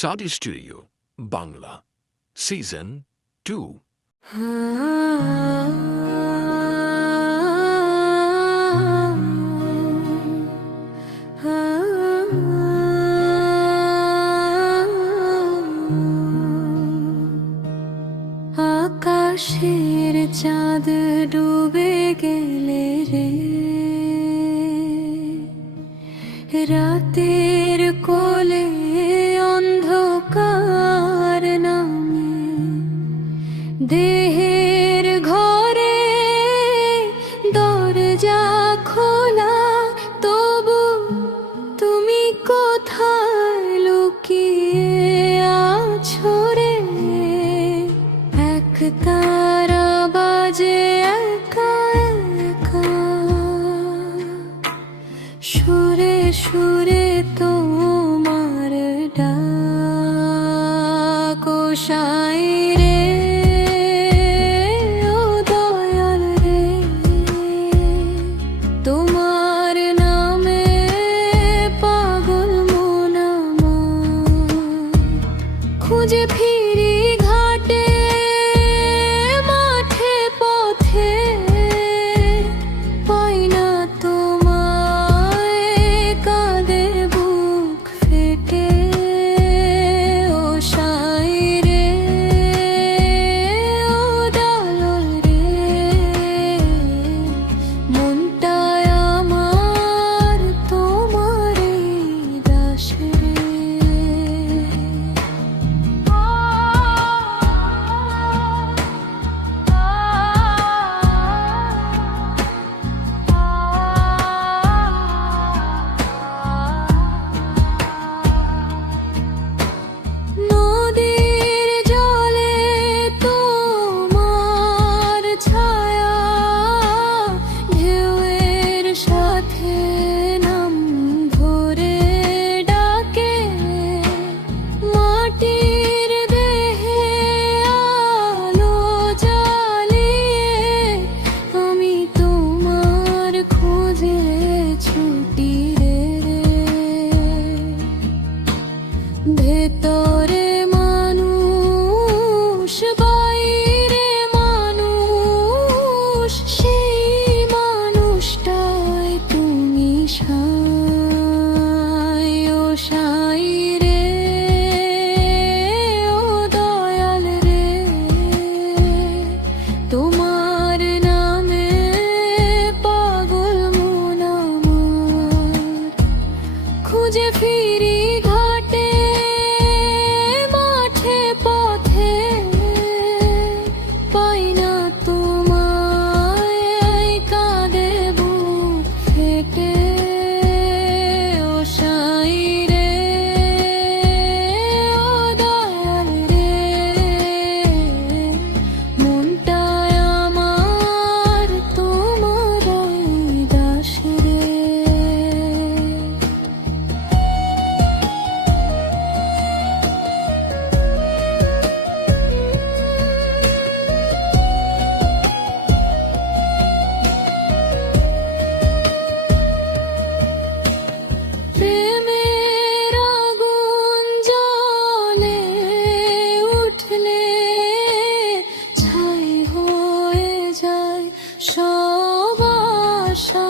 Southee studio Bangla season 2। আকাশের চাঁদ ডুবে গেলে রে, রাতের কোলে অন্ধকার নামে, দেহের ঘরে দরজা খোলা, তবু তুমি কোথায় লুকিয়ে আছো রে? এক তারা বাজে একা একা, সুরে সুরে তোমার ডাক ও শাইরে, ও দয়াল রে, তোমার নামে পাগল মন আমার। খুঁজে ফিরি ঘাটে মাঠে পথে, পাই না তোমায়, কাঁদে বুক ফেটে। ও শাইরে, ও দয়াল রে, মনটায় আমার তোমারই দাস রে। নদীর জলে তোমার ছায়া, ঢেউয়ের সাথে নাম ধরে ডাকে, মাটির দেহে আলো জ্বালিয়ে আমি তোমার খোঁজে ছুটি রে। ভেতরে মানুষ, বাইরে মানুষ, সেই মানুষটাই তুমি সাই। ও শাইরে, ও দয়াল রে, তোমার নামে পাগল মন আমার। খুঁজে ফিরি ঘাটে মাঠে পথে, পাই না তোমায়, কাঁদে বুক ফেটে। ও শাইরে, ও দয়াল রে, মনটায় আমার তোমারই দাস রে। প্রেমের আগুন জ্বলে উঠলে ছাই হয়ে যায় সব আশা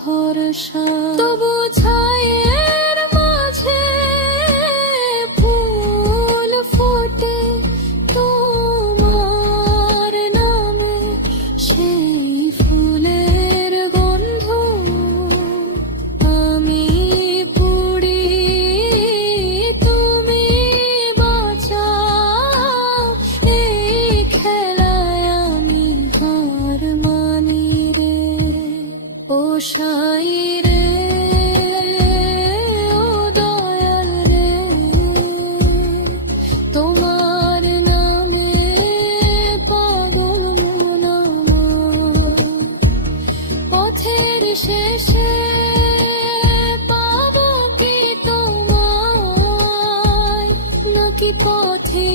ভরসা, তবু ছায়ের মাঝে ফুল ফোটে তোমার নামে, সেই ফুলের গন্ধ আমি পুড়ি, তুমি বাঁচাও, এই খেলায় আমি হার মানি রে। ও শাইরে, ও দয়াল রে, তোমার নামে পাগল মন আমার। পথের শেষে পাবো কি তোমায়, নাকি পথে